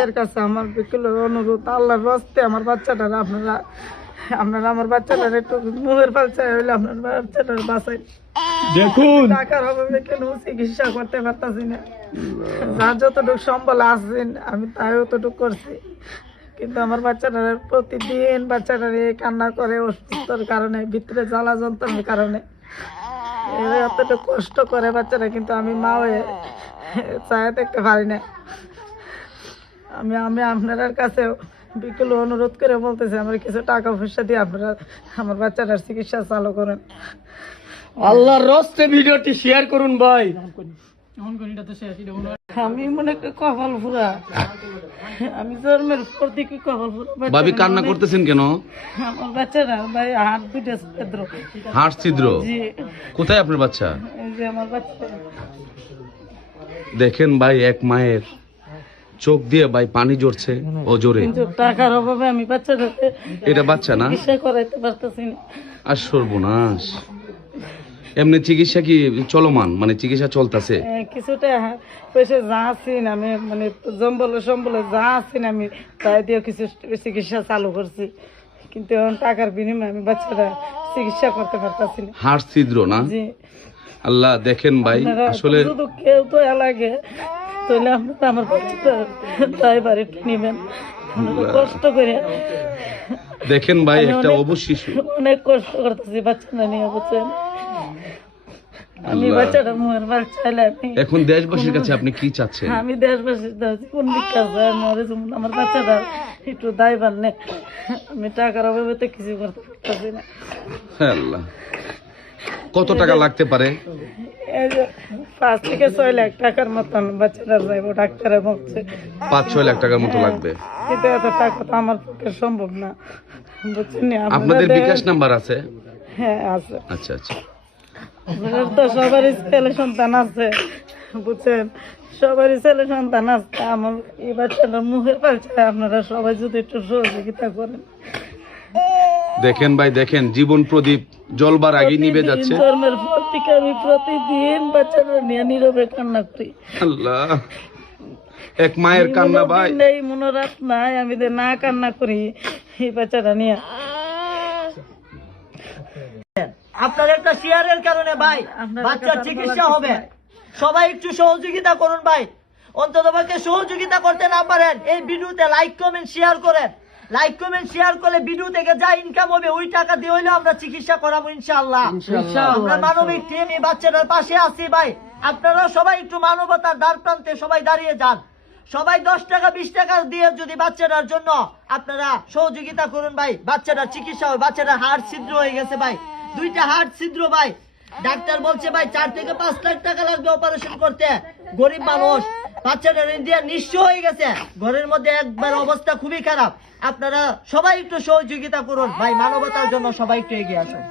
আপনাদের কাছে আমার বিকুল অনুরোধ আল্লাহর রস্তে আমার বাচ্চাটার আপনারা আপনারা আমার বাচ্চাটার একটু বাচ্চা হইলে আপনার বাচ্চাটার বাসায় দেখুন। টাকার অভাবে কেন চিকিৎসা করতে পারতাছি না। যার যতটুকু সম্বল আমি তাই অতটুকু করছি। কিন্তু আমার বাচ্চাটার প্রতিদিন বাচ্চাটার এই কান্না করে অসুস্থর কারণে ভিতরে জ্বালা যন্ত্রণার কারণে। এরা কষ্ট করে বাচ্চারা কিন্তু আমি মা হয়ে চায় দেখতে পারি না। আমি আমি আপনার কাছে বিকেল অনুরোধ করে বলতেছি আমার কিছু টাকা পয়সা দিয়ে আপনারা আমার বাচ্চাটার চিকিৎসা চালু করেন। আল্লাহর রস্তে ভিডিওটি শেয়ার করুন ভাই। আমি মনে করি কপাল ফুরা আমি জন্মের পর থেকে কপাল ফুরা ভাবি কান্না করতেছেন কেন? আমার বাচ্চারা ভাই হাত দুটো ছিদ্র। হাড় ছিদ্র? কোথায় আপনার বাচ্চা? এই যে আমার বাচ্চা। দেখেন ভাই এক মায়ের চোখ দিয়ে ভাই পানি জড়ছে ও জোরে কিন্তু টাকার অভাবে আমি বাচ্চাটাকে এটা বাচ্চা না? চিকিৎসা করাইতে পারতেছি না। আর সর্বনাশ। এমনি চিকিৎসা কি চলমান? মানে চিকিৎসা চলতেছে? কিছুটা পয়সা যা আছেন আমি মানে জম্বলে সম্বলে যা আছেন আমি তাই দিয়ে কিছু চিকিৎসা চালু করছি। কিন্তু এখন টাকার বিনিময়ে আমি বাচ্চাটা চিকিৎসা করতে পারতেছি না। হাড় ছিদ্র না? জি। আল্লাহ দেখেন ভাই আসলে কেউ তো লাগে আমার তাই বাড়িতে নেবেন। কষ্ট করে দেখেন ভাই একটা অনেক- অনেক কষ্ট করতেছি বাচ্চাটা নিয়ে বুঝছেন? আমি বাচ্চাটা এখন দেশবাসীর কাছে আপনি কি চাচ্ছেন? আমি দেশবাসীর কাছে কোন ভিক্ষা চাই? আমার বাচ্চাটা একটু দায়বার নেই। আমি টাকার অভাবে তো কিছু করতে পারতেছি না। আল্লাহ। কত টাকা লাগতে পারে? পাঁচ থেকে ছয় লাখ টাকার মতন বাচ্চাটা যাইবো ডাক্তারে বলছে পাঁচ ছয় লাখ টাকার মতো লাগবে? কিন্তু এত টাকা তো আমার পক্ষে সম্ভব না। বুঝছেন আপনাদের বিকাশ নাম্বার আছে? হ্যাঁ আছে। আচ্ছা আচ্ছা। আপনার তো সবারই ছেলে সন্তান আছে বুঝছেন? সবারই ছেলে সন্তান আছে আমার এই বাচ্চাটার মুখের পালছে আপনারা সবাই যদি একটু সহযোগিতা করেন। দেখেন ভাই দেখেন জীবন প্রদীপ জলবার আগে নিভে যাচ্ছে। ধর্মের পর আমি প্রতিদিন বাচ্চাটা নিয়ে নীরবে কান্না করি। আল্লাহ এক মায়ের কান্না ভাই। নেই মনোরাত নাই আমি যে না কান্না করি এই বাচ্চাটা নিয়ে। আপনার একটা শেয়ারের কারণে ভাই বাচ্চার চিকিৎসা হবে। সবাই একটু সহযোগিতা করুন ভাই। অন্তত পক্ষে সহযোগিতা করতে না পারেন এই ভিডিওতে লাইক কমেন্ট শেয়ার করেন। লাইক কমেন্ট শেয়ার করলে ভিডিও থেকে যা ইনকাম হবে ওই টাকা দিয়ে হইলেও আমরা চিকিৎসা করাবো ইনশাআল্লাহ। আমরা মানবিক টিম এই বাচ্চাটার পাশে আছি ভাই। আপনারা সবাই একটু মানবতার দ্বার প্রান্তে সবাই দাঁড়িয়ে যান। সবাই দশ টাকা বিশ টাকা দিয়ে যদি বাচ্চাটার জন্য আপনারা সহযোগিতা করুন ভাই বাচ্চাটার চিকিৎসা হবে বাচ্চাটার হাড় ছিদ্র হয়ে গেছে ভাই। দুইটা হাড় ছিদ্র ভাই। ডাক্তার বলছে ভাই চার থেকে পাঁচ লাখ টাকা লাগবে অপারেশন করতে। গরিব মানুষ। বাচ্চাটার ইন্ডিয়া নিঃস্ব হয়ে গেছে। ঘরের মধ্যে একবার অবস্থা খুবই খারাপ। আপনারা সবাই একটু সহযোগিতা করুন। ভাই, মানবতার জন্য সবাই একটু এগিয়ে আসুন।